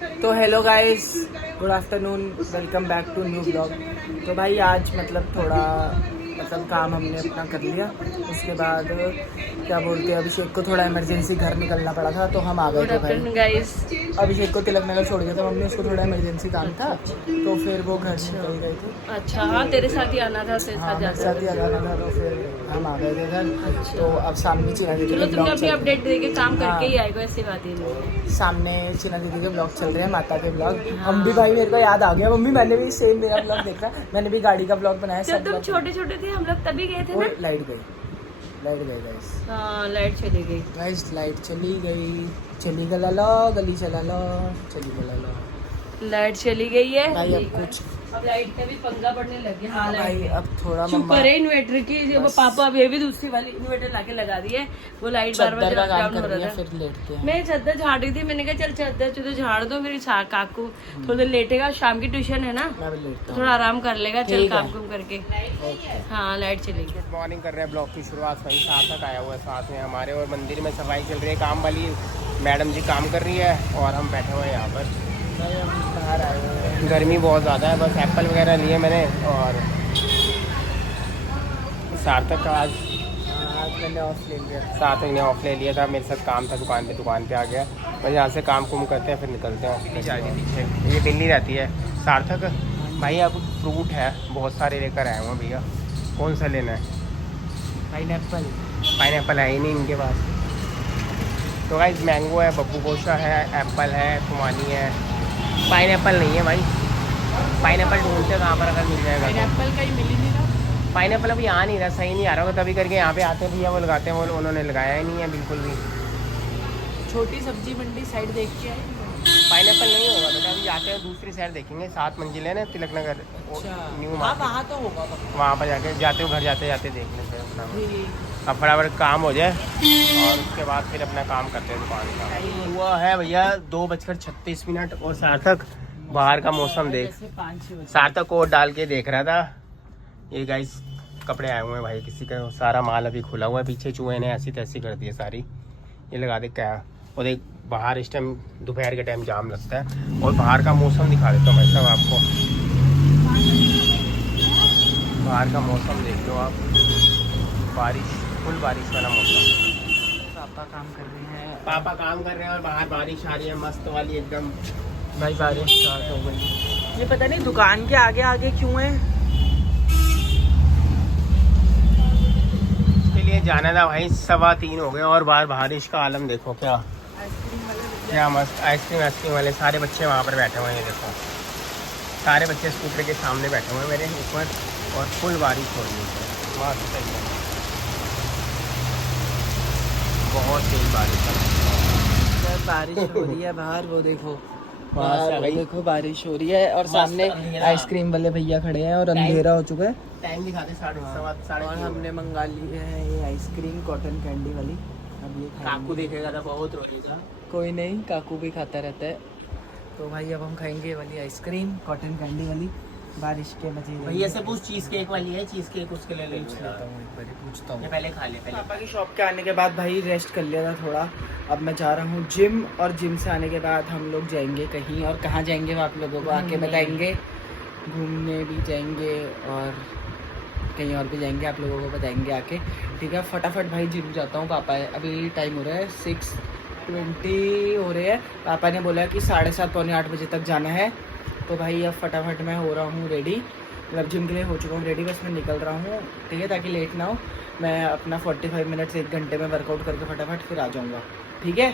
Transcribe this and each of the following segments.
तो hello guys, good afternoon, welcome back to new blog. तो भाई आज थोड़ा काम हमने अपना कर लिया। उसके बाद क्या बोलते हैं, अभिषेक को थोड़ा इमरजेंसी घर निकलना पड़ा था तो हम आ गए थे भाई। गाइस, अभिषेक को तिलक नगर छोड़ दिया था मम्मी, उसको थोड़ा इमरजेंसी काम था तो फिर वो घर निकल गए थे। अच्छा हाँ, तेरे साथ ही आना था, तेरे हाँ, साथ मेरे साथ ही जाना आना था तो फिर हम आ गए थे घर। तो अब सामने चीना दीदी चलो, के तुमने ब्लॉग अपनी चल अपडेट दे के काम करके ही हाँ। आएगा, ऐसी बात ही नहीं है। सामने चीना दीदी के ब्लॉग चल रहे हैं, माता के ब्लॉग। हम भी भाई, मेरे को याद आ गया मम्मी, मैंने भी सेम मेरा ब्लॉग देखा, मैंने भी गाड़ी का ब्लॉग बनाया। जब तुम छोटे छोटे थे हम लोग तभी गए थे ना। लाइट गई गाइस। हाँ, लाइट चली गई गाइस लाइट चली गई, चली गला लो गली चला लो, चली गला लो। लाइट चली गई है भाई अब कुछ अब लाइट का भी पंगा पड़ने लग गया। हाँ, भाई अब थोड़ा शुक्र है इन्वर्टर की, जब पापा अभी भी दूसरी वाली इन्वर्टर लाके लगा दी है, वो लाइट बार बार का काम डाउन कर हो रही रहा है, था। फिर लेटते हैं। मैं चादर झाड़ रही थी, मैंने कहा चल चादर चुदर झाड़ दो, मेरी काकू थोड़ी देर लेटेगा, शाम की ट्यूशन है ना, मैं भी लेटता हूँ। थोड़ा आराम कर लेगा। चल ठीक है। काम कुम करके। हाँ, लाइट चलेगी। गुड मॉर्निंग कर रहे हैं, ब्लॉग की शुरुआत वही सार्थक आया हुआ है साथ में हमारे, और मंदिर में सफाई चल रही है, काम वाली मैडम जी काम कर रही है और हम बैठे हुए हैं यहाँ पर। भाई हम बाहर आए हुए हैं। गर्मी बहुत ज़्यादा है, बस एप्पल वगैरह लिए मैंने। और सार्थक का आज मैंने ऑफ ले लिया। सार्थक ने ऑफ ले लिया था, मेरे साथ काम था दुकान पे आ गया। बस यहाँ से काम कुम करते हैं फिर निकलते हैं। पीछे ये दिल्ली रहती है। सार्थक भाई अब फ्रूट है बहुत सारे लेकर आए हुए भैया, कौन सा लेना है? पाइनएप्पल है ही नहीं इनके पास। तो गाइस मैंगो है, बब्बू गोशा है, एप्पल है, खुमानी है, पाइनएप्पल नहीं है भाई। पाइनएप्पल ढूंढते कहाँ पर, अगर मिल जाएगा एप्पल का ही मिल ही नहीं रहा। पाइनएप्पल अभी आ नहीं रहा, सही नहीं आ रहा होगा, तभी करके यहाँ पे आते हैं भैया वो लगाते हैं, वो उन्होंने लगाया ही नहीं है बिल्कुल भी। छोटी सब्जी मंडी साइड देख के आए। पाइनएप्पल नहीं होगा बेटा, अभी जाते हैं दूसरी साइड देखेंगे, 7 मंजिल है ना तिलक नगर न्यू हाँ, मार्केट, वहाँ तो होगा। वहाँ पर जाके जाते हो घर जाते जाते देख लेते हैं अपना। अब फटाफट काम हो जाए और उसके बाद फिर अपना काम करते हैं दुकान का। हुआ है भैया 2:36 और सार्थक बाहर का मौसम देख, सार्थक कोट डाल के देख रहा था। ये गाइस कपड़े आए हुए हैं भाई, किसी का सारा माल अभी खुला हुआ है, पीछे चूहे ने ऐसी तैसी कर दी है सारी। ये लगा दे क्या, और देख बाहर इस टाइम दोपहर के टाइम जाम लगता है। और बाहर का मौसम दिखा देता हूँ मैं सब आपको, बाहर का मौसम देख लो आप, बारिश, फुल बारिश वाला मौसम। पापा काम कर रहे हैं। पापा काम कर रहे हैं और बाहर बारिश आ रही है मस्त वाली एकदम। भाई बारिश स्टार्ट हो गई। ये पता नहीं दुकान के आगे आगे क्यों है। इसके लिए जाना था भाई, 3:15 हो गए और बाहर बारिश का आलम देखो क्या, क्या मस्त आइसक्रीम वाले सारे बच्चे वहाँ पर बैठे हुए हैं। देखो सारे बच्चे स्कूटर के सामने बैठे हुए हैं मेरे ऊपर, और फुल बारिश हो रही है मस्त एकदम, बहुत तेज बारिश है। बारिश हो रही है बाहर, वो देखो वहाँ से बाहर, भाई देखो बारिश हो रही है और सामने अंधेरा। आइसक्रीम वाले भैया खड़े हैं और अंधेरा हो चुका है। टाइम दिखाते 3:30 और हमने मंगा ली है ये आइसक्रीम कॉटन कैंडी वाली। अब ये काकू खाएंगे। देखेगा तो बहुत रोएगा। कोई नहीं, काकू भी खाता रहता है। तो भाई अब हम खाएंगे ये वाली आइसक्रीम कॉटन कैंडी वाली, बारिश के मजे लेंगे। भैया से पूछ चीज केक वाली है, चीज केक उसके लिए ले पूछ लेता हूँ, एक बार पूछता हूँ। ये पहले खा ले पहले। पापा की शॉप के आने के बाद भाई रेस्ट कर लिया था थोड़ा। अब मैं जा रहा हूँ जिम, और जिम से आने के बाद हम लोग जाएंगे कहीं, और कहाँ जाएंगे वो आप लोगों को आके बताएंगे। घूमने भी जाएंगे और कहीं और भी जाएंगे, आप लोगों को बताएंगे आके। ठीक है, फटाफट भाई जिम जाता हूँ। पापा अभी टाइम हो रहा है 6:20 हो रहे हैं। पापा ने बोला कि 7:30 पौने 8 बजे तक जाना है। तो भाई अब फटाफट मैं हो रहा हूँ रेडी, मतलब जिम के लिए हो चुका हूँ रेडी, बस मैं निकल रहा हूँ। ठीक है, ताकि लेट ना हो। मैं अपना 45 मिनट से 1 घंटे में वर्कआउट करके फटाफट फिर आ जाऊँगा। ठीक है,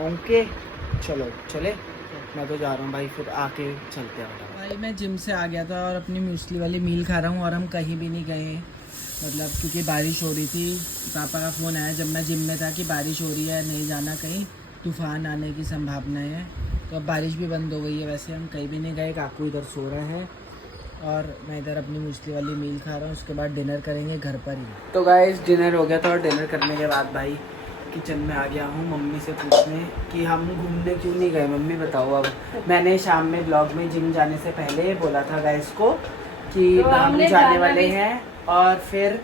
ओके चलो चले, मैं तो जा रहा हूँ भाई, फिर आके चलते हैं भाई। मैं जिम से आ गया था और अपनी म्यूसली वाली मील खा रहा हूँ, और हम कहीं भी नहीं गए, मतलब क्योंकि बारिश हो रही थी। पापा का फ़ोन आया जब मैं जिम में था कि बारिश हो रही है, नहीं जाना कहीं, तूफ़ान आने की संभावनाएं है। तो अब बारिश भी बंद हो गई है, वैसे हम कहीं भी नहीं गए। काकू इधर सो रहा है और मैं इधर अपनी मूसली वाली मील खा रहा हूँ। उसके बाद डिनर करेंगे घर पर ही। तो गाइस डिनर हो गया था, और डिनर करने के बाद भाई किचन में आ गया हूँ मम्मी से पूछने कि हम घूमने क्यों नहीं गए। मम्मी बताओ। अब मैंने शाम में ब्लॉग में जिम जाने से पहले बोला था गाइस को कि तो हम जाने वाले हैं, और फिर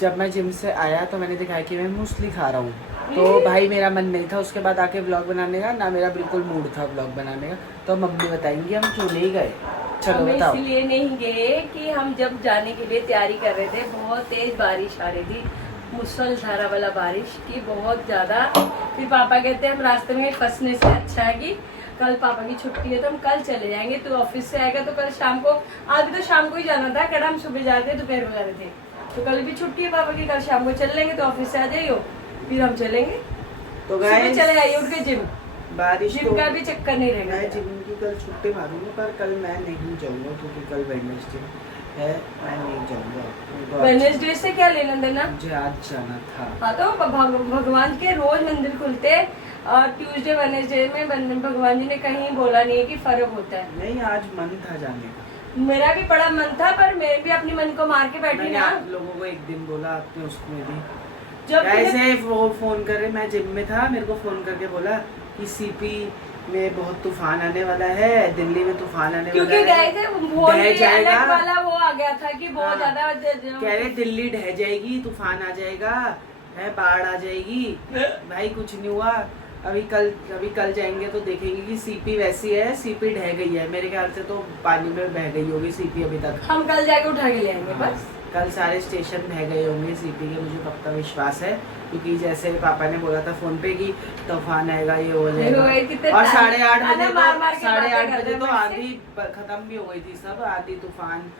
जब मैं जिम से आया तो मैंने दिखाया कि मैं मूसली खा रहा हूँ। तो भाई मेरा मन नहीं था उसके बाद आके व्लॉग बनाने का, ना मेरा बिल्कुल मूड था व्लॉग बनाने का। तो मम्मी बताएंगी हम क्यों नहीं गए। चलो हम बताओ। इसलिए नहीं गए कि हम जब जाने के लिए तैयारी कर रहे थे बहुत तेज बारिश आ रही थी, मूसलाधार वाला बारिश की बहुत ज्यादा। फिर पापा कहते हैं हम रास्ते में फंसने से अच्छा है कि कल पापा की छुट्टी है तो हम कल चले जाएंगे, तो ऑफिस से आएगा तो कल शाम को, आज भी तो शाम को ही जाना था, कल हम सुबह जा रहे थे दोपहर को जा रहे थे, तो कल भी छुट्टी है पापा की, कल शाम को चल लेंगे तो ऑफिस से आ जाइयो, फिर हम चलेंगे। तो सुबह गाइस चले जाइए उठ के जिम, बारिश जिम का भी चक्कर नहीं रहेगा। मैं जिम की कल छुट्टी मारूंगा, पर कल मैं नहीं जाऊंगा क्योंकि कल वेडनेसडे है, मैं नहीं जाऊंगा। वेडनेसडे से क्या लेना देना, मुझे आज जाना था। हाँ तो भगवान के रोज मंदिर खुलते हैं, और ट्यूसडे वेडनेसडे में भगवान जी ने कहीं बोला नहीं है कि फर्क होता है। नहीं आज मन था जाने का, मेरा भी बड़ा मन था, पर मैं भी अपने मन को मार के बैठी मैंने ना। आप लोगों को एक दिन बोला, आपने उसमें भी जब ऐसे वो फोन करे, मैं जिम में था, मेरे को फोन करके बोला कि सीपी में बहुत तूफान आने वाला है, दिल्ली में तूफान आने वाला क्योंकि है, गए थे वो ढह जाएगा। अलर्ट वाला वो आ गया था कि बहुत हाँ। ज्यादा कह रहे दिल्ली ढह जाएगी, तूफान आ जाएगा है, बाढ़ आ जाएगी। भाई कुछ नहीं हुआ। अभी कल जाएंगे तो देखेंगे कि सीपी वैसी है, सीपी ढह गई है, मेरे ख्याल से तो पानी में बह गई होगी सीपी अभी तक। हम कल जाके उठा के ले आएंगे बस। कल सारे स्टेशन बह गए होंगे सीपी के, मुझे पक्का विश्वास है, क्योंकि जैसे पापा ने बोला था फोन पे कि तूफान आएगा, ये हो जाएगा। और 8:30 बजे तो आंधी खत्म भी हो गई थी, सब आंधी तूफान।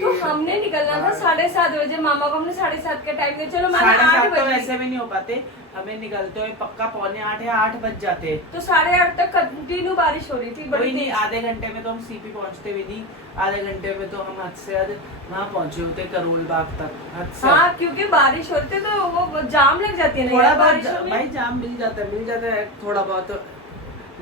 तो हमने निकलना था 7:30 बजे, मामा को हमने 7:30 का टाइम दिया, चलो माना 8 7:30 तो बजे। वैसे भी नहीं हो पाते, हमें निकलते हुए पक्का 7:45 या 8 बज जाते। तो 8:30 तक कंटिन्यू बारिश हो रही थी, बड़ी कोई नहीं, तेज। आधे घंटे में तो हम सीपी पहुंचते भी नहीं, आधे घंटे में तो हम हद से हद वहाँ पहुंचे होते करोल बाग तक, हद से हाँ क्योंकि बारिश होती है तो वो जाम लग जाती है ना थोड़ा यार बहुत बारिशों में। भाई जाम मिल जाता है थोड़ा बहुत।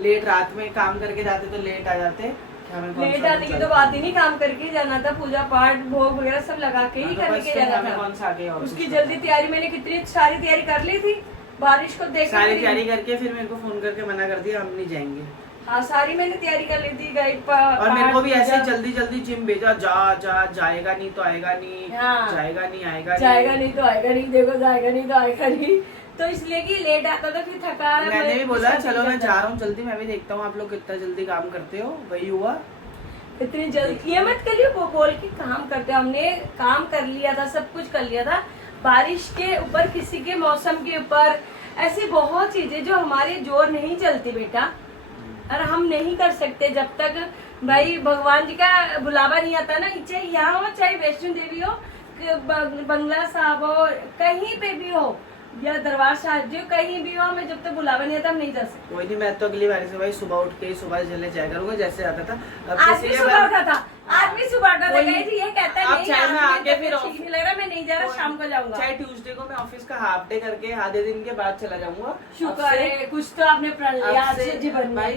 लेट रात में काम करके जाते तो लेट आ जाते, हमें कौन ले सा जाने की तो चलता। बात ही नहीं, काम करके जाना था, पूजा पाठ भोग वगैरह सब लगा के ही हाँ, तो करके बस फिर जाना हमें था। कौन सा आगे ऑफिस उसकी जाना जल्दी था। तैयारी, मैंने कितनी सारी तैयारी कर ली थी, बारिश को देख के सारी मेरी- तैयारी करके फिर मेरे को फोन करके मना कर दिया, हम नहीं जाएंगे। हाँ सारी मैंने तैयारी कर ली थी, गाइड और मेरे को भी ऐसे जल्दी जल्दी जिम भेजा, जाएगा नहीं तो आएगा नहीं, हाँ। जाएगा नहीं आएगा जाएगा नहीं तो आएगा नहीं, देखो जाएगा नहीं तो आएगा नहीं, तो इसलिए कि लेट आता था फिर थका रहा। मैंने भी बोला चलो मैं जा रहा हूँ जल्दी, मैं भी देखता हूँ आप लोग कितना जल्दी काम करते हो, वही हुआ। इतनी जल्दी ये मत करिए, वो बोल के काम करते, हमने काम कर लिया था, सब कुछ कर लिया था। बारिश के ऊपर, किसी के मौसम के ऊपर, ऐसी बहुत चीजें जो हमारे जोर नहीं चलती बेटा, और हम नहीं कर सकते जब तक भाई भगवान जी का बुलावा नहीं आता ना, चाहे यहाँ हो चाहे वैष्णो देवी हो, बंगला साहब हो, कहीं पे भी हो, या दरबार साहब जी कहीं भी हो, हमें जब तक बुलावा नहीं आता हम नहीं जा सकते। कोई नहीं, मैं तो अगली बार से भाई सुबह उठ के सुबह चले जाया करूंगा जैसे आता था। अब आज किसी भी के सुबह बाद- उठा था, आज भी सुबह उठा था, कोई गई थी, ये कहता है अब नहीं, चाहे आज मैं मुझे आके तबीयत फिर ठीक नहीं लग रहा, मैं नहीं जा रहा, शाम को जाऊंगा। चाहे ट्यूसडे को मैं ऑफिस का हाफ डे करके आधे दिन के बाद चला जाऊंगा। शुक्र अब से- है कुछ तो आपने प्रण लिया अब आज से से जीवन में। भाई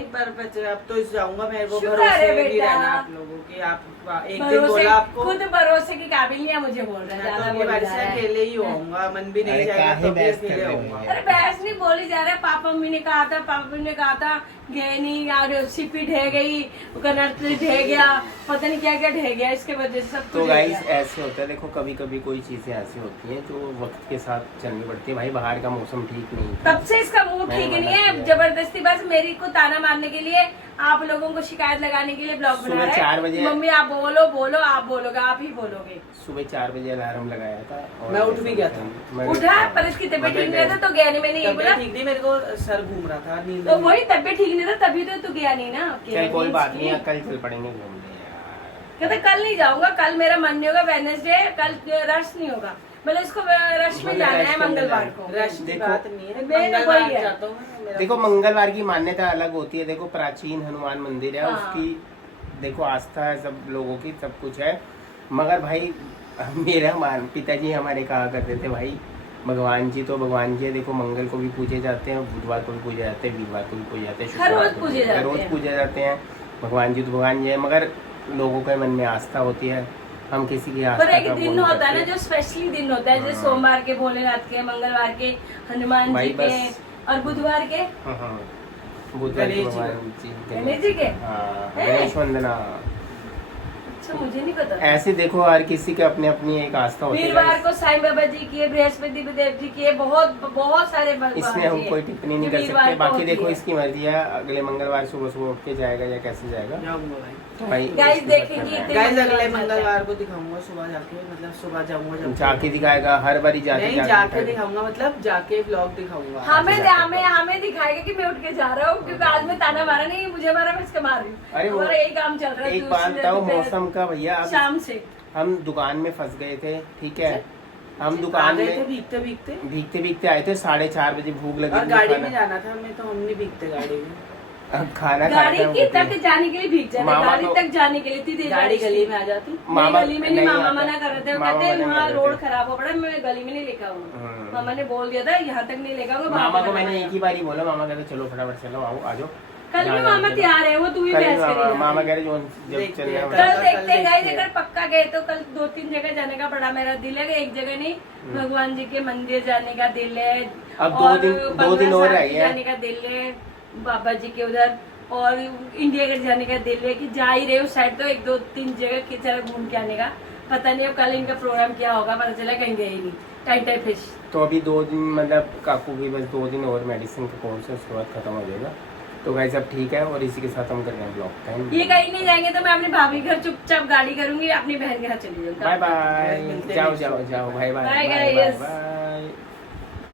अब तो इस जाऊंगा, मेरे को शुक्र भरोसे है नहीं बेटा। रहना आप लोगों की। आप एक दिन भरोसे, बोला आपको, खुद भरोसे की काबिल नहीं है, मुझे बोल रहा है, मैं ज्यादा तो अगली बोल बार जा से रहा है। अकेले ही होऊंगा, मन भी नहीं अरे जाएगा काहे तो भी बहस कर अकेले रहे हो होऊंगा। यार? अरे बहस नहीं बोली जा रहा है, पापा मम्मी ने कहा था, पापा मम्मी ने कहा था गए नहीं यार, सीपी ढह गई, कनर्तरी ढह गया, पता नहीं क्या क्या ढह गया, इसके वजह से सब तो कुछ ढह गाइस गया। ऐसे होता है, देखो कभी कभी कोई चीजें ऐसी होती हैं जो वक्त के साथ चलनी पड़ती है। भाई बाहर का मौसम ठीक नहीं था। तब से इसका मूड मैंने ठीक मना नहीं है, किया। जबरदस्ती बस मेरी को ताना मारने के लिए, आप लोगों को शिकायत लगाने के लिए ब्लॉग बना सुबह रहा 4 बजे- है। मम्मी आप बोलो, आप बोलोगे, आप ही बोलोगे। सुबह 4 बजे अलार्म लगाया था और मैं उठ भी गया था। उठा पर इसकी तबीयत ठीक नहीं था तो गया नहीं, मैंने यही बोला। तबीयत ठीक नहीं, मेरे को सर घूम रहा था, नींद तो नहीं। वही तबीयत ठीक नहीं था तभी तो तू गया नहीं ना। चल कोई बात नहीं, कल चल पड़ेंगे घूमने यार। कहते कल नहीं जाऊंगा, कल मेरा मन नहीं होगा, वेडनेसडे कल रश नहीं होगा, मतलब इसको रश में मतलब जाना रश है में मंगलवार जाना को। है। रश की देखो- बात नहीं है, मेरे मंगलवार वही है। जाता हूँ मैं, मेरा- देखो मंगलवार की मान्यता अलग होती है। देखो प्राचीन हनुमान मंदिर है, हाँ। उसकी देखो आस्था है सब लोगों की, सब कुछ है। मगर भाई मेरा पिताजी हमारे कहा करते थे भाई भगवान जी तो भगवान जी है। देखो मंगल को भी पूजे जाते हैं, बुधवार को भी पूजे जाते हैं, वीरवार को भी पूजे जाते हैं, हर शुक्रवार रोज को पूजे भी- हर जाते रोज हैं। पूजे जाते हैं। भगवान जी तो भगवान जी है, मगर लोगों के मन में आस्था होती है। हम किसी की आस्था पर एक का दिन वो नहीं होता है ना करते। जो स्पेशली दिन होता है, जैसे हाँ। सोमवार के भोलेनाथ के, मंगलवार के हनुमान भाई जी के, बस- और बुधवार के हाँ, हाँ। बुधवार गणेश को जी भगवान जी गणेश जी के? हाँ, हैं? गणेश वंदना। अच्छा मुझे नहीं पता। ऐसे देखो हर किसी के अपनी अपनी एक आस्था होती है। वीरवार को साईं बाबा जी की, बृहस्पति देव जी की, बहुत सारे इसमें हम कोई टिप्पणी नहीं कर सकते। बाकी देखो है। इसकी मर्जी है, अगले मंगलवार सुबह सुबह उठ के जाएगा या कैसे जाएगा। जाऊंगा भाई। तो भाई गाइस देखेंगे गाइस अगले मंगलवार को दिखाऊंगा सुबह जाके, मतलब सुबह जाऊंगा जब जाके दिखाएगा हर बारी नहीं जाके दिखाऊंगा, मतलब जाके व्लॉग दिखाऊंगा। हमें दिखाएगा कि मैं उठ के जा रहा हूँ, क्योंकि आज मैं ताना मारा नहीं, मुझे मारा मैं इसका मार रही हूँ। अरे वो हमारा यही काम चल रहा है। एक बात बताओ मौसम का भैया, अब शाम से हम दुकान में फंस गए थे, ठीक है। हम आ दुकान गए थे में भीगते भीगते, भीगते भीगते आए थे, 4:30 बजे भूख लगी और थी, गाड़ी खाना- में जाना था हमें, तो हम नहीं भीगते गाड़ी में। अब खाना गाड़ी खाते की तक जाने के लिए भीग जाना, मामा गाड़ी तो- तक जाने के लिए इतनी देर गाड़ी बारिश गली थी। में आ जाती। मामा गली में नहीं, मामा आता। मना कर रहे थे, वो मामा कहते मना वहाँ कर रहे रोड थे। खराब हो पड़ा, मैं गली में नहीं लेकर आऊंगा। हम्म। मामा ने बोल दिया था यहाँ तक नहीं लेकर आऊंगा। मामा को मैंने एक ही बारी बोला, मामा कहते चलो फटाफट चलो, आओ आ जाओ। कल भी जाना मामा है। तैयार है, वो तू ही कल बहस मामा करेगा। मामा कह रहे जो जब देखते चलने हैं, का- कल कल देखते हैं गाइस, देखते अगर हैं। पक्का गए तो कल 2-3 जगह जाने का बड़ा मेरा दिल है। एक जगह नहीं, भगवान जी के मंदिर जाने का दिल है। अब 2 दिन और रह गए हैं। जाने का दिल है, बाबा जी के उधर, और इंडिया गेट जाने का दिल है कि जा ही रहे उस साइड, तो 1-2-3 जगह की तरह घूम के आने का। पता नहीं अब कल इनका प्रोग्राम क्या होगा, पता चला कहीं गए ही नहीं। Time fish. तो अभी 2 दिन, मतलब काकू की बस 2 दिन और मेडिसिन का कोर्स है, उसके बाद खत्म हो जाएगा। तो गाइस अब ठीक है, और इसी के साथ हम कर रहे हैं ब्लॉग। ये कहीं नहीं जाएंगे तो मैं अपनी भाभी घर चुपचाप गाड़ी करूंगी, अपनी बहन के साथ चली जाऊंगी। बाय बाय, जाओ जाओ जाओ, bye bye Bye, bye guys. Bye.